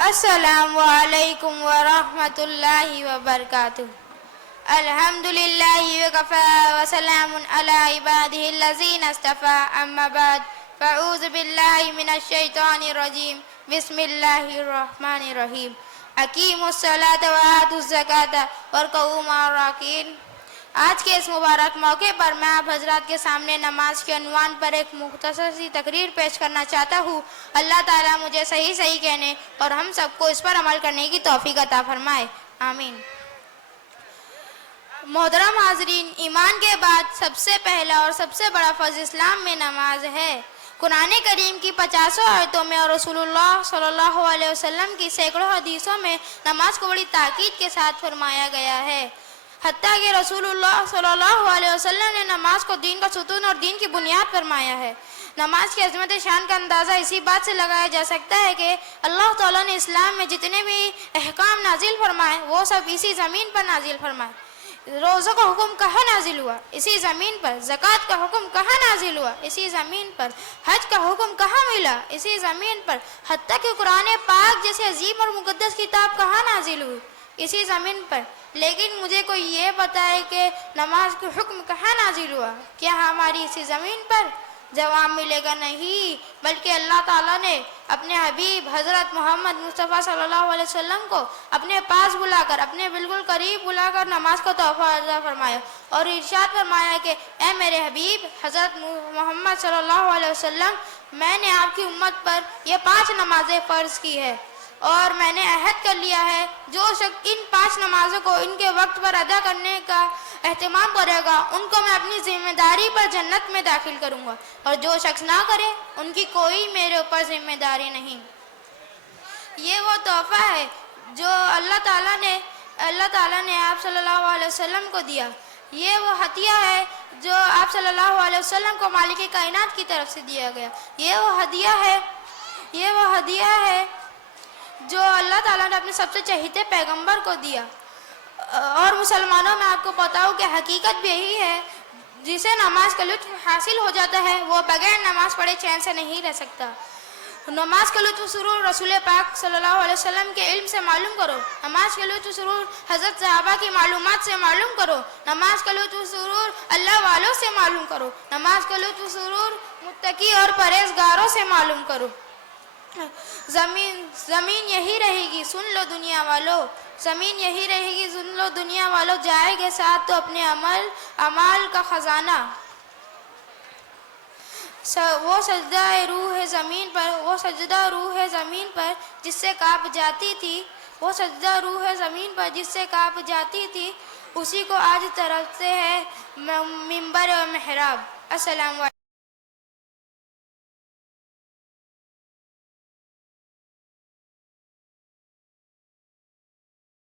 السلام علیکم ورحمۃ اللہ وبرکاتہ۔ الحمد للہ وکفی وسلام علی عبادہ الذین اصطفی، اما بعد فاعوذ باللہ من الشیطان الرجیم، بسم اللہ الرحمن الرحیم۔ اقیموا الصلاۃ وآتوا الزکاۃ وارکعوا مع الراکعین۔ آج کے اس مبارک موقع پر میں آپ حضرات کے سامنے نماز کے عنوان پر ایک مختصر سی تقریر پیش کرنا چاہتا ہوں۔ اللہ تعالیٰ مجھے صحیح کہنے اور ہم سب کو اس پر عمل کرنے کی توفیق عطا فرمائے، آمین۔ محترم حاضرین، ایمان کے بعد سب سے پہلا اور سب سے بڑا فرض اسلام میں نماز ہے۔ قرآن کریم کی 50 آیتوں میں اور رسول اللہ صلی اللہ علیہ وسلم کی سینکڑوں حدیثوں میں نماز کو بڑی تاکید کے ساتھ فرمایا گیا ہے، حتیٰ کہ رسول اللہ صلی اللہ علیہ وسلم نے نماز کو دین کا ستون اور دین کی بنیاد فرمایا ہے۔ نماز کی عظمت شان کا اندازہ اسی بات سے لگایا جا سکتا ہے کہ اللہ تعالیٰ نے اسلام میں جتنے بھی احکام نازل فرمائے وہ سب اسی زمین پر نازل فرمائے۔ روزہ کا حکم کہاں نازل ہوا؟ اسی زمین پر۔ زکوٰۃ کا حکم کہاں نازل ہوا؟ اسی زمین پر۔ حج کا حکم کہاں ملا؟ اسی زمین پر۔ حتیٰ کہ قرآن پاک جیسے عظیم اور مقدس کتاب کہاں نازل ہوئی؟ اسی زمین پر۔ لیکن مجھے کوئی یہ بتائے کہ نماز کا حکم کہاں نازل ہوا؟ کیا ہماری اسی زمین پر؟ جواب ملے گا نہیں، بلکہ اللہ تعالیٰ نے اپنے حبیب حضرت محمد مصطفیٰ صلی اللہ علیہ وسلم کو اپنے پاس بلا کر، اپنے بالکل قریب بلا کر نماز کا تحفہ عطا فرمایا اور ارشاد فرمایا کہ اے میرے حبیب حضرت محمد صلی اللہ علیہ وسلم، میں نے آپ کی امت پر یہ 5 نمازیں فرض کی ہے اور میں نے عہد کر لیا ہے جو شخص ان 5 نمازوں کو ان کے وقت پر ادا کرنے کا اہتمام کرے گا ان کو میں اپنی ذمہ داری پر جنت میں داخل کروں گا، اور جو شخص نہ کرے ان کی کوئی میرے اوپر ذمہ داری نہیں۔ یہ وہ تحفہ ہے جو اللہ تعالیٰ نے آپ صلی اللہ علیہ وسلم کو دیا۔ یہ وہ ہدیہ ہے جو آپ صلی اللہ علیہ وسلم کو مالک کائنات کی طرف سے دیا گیا۔ یہ وہ ہدیہ ہے جو اللہ تعالیٰ نے اپنے سب سے چہیتے پیغمبر کو دیا۔ اور مسلمانوں میں آپ کو بتاؤں کہ حقیقت بھی یہی ہے، جسے نماز کا لطف حاصل ہو جاتا ہے وہ بغیر نماز پڑھے چین سے نہیں رہ سکتا۔ نماز کا لطف سرور رسول پاک صلی اللہ علیہ وسلم کے علم سے معلوم کرو، نماز کا لطف سرور حضرت صحابہ کی معلومات سے معلوم کرو، نماز کا لطف سرور اللہ والوں سے معلوم کرو، نماز کا لطف سرور متقی اور پرہیزگاروں سے معلوم کرو۔ زمین یہی رہے گی، سن لو دنیا والو، زمین یہی رہے گی، سن لو دنیا والو، جائے گے ساتھ تو اپنے اعمال کا خزانہ۔ وہ سجدہ روح ہے زمین پر جس سے کانپ جاتی تھی، وہ سجدہ روح ہے زمین پر جس سے کانپ جاتی تھی، اسی کو آج طرف سے ہے منبر و محراب۔ السلام علیکم۔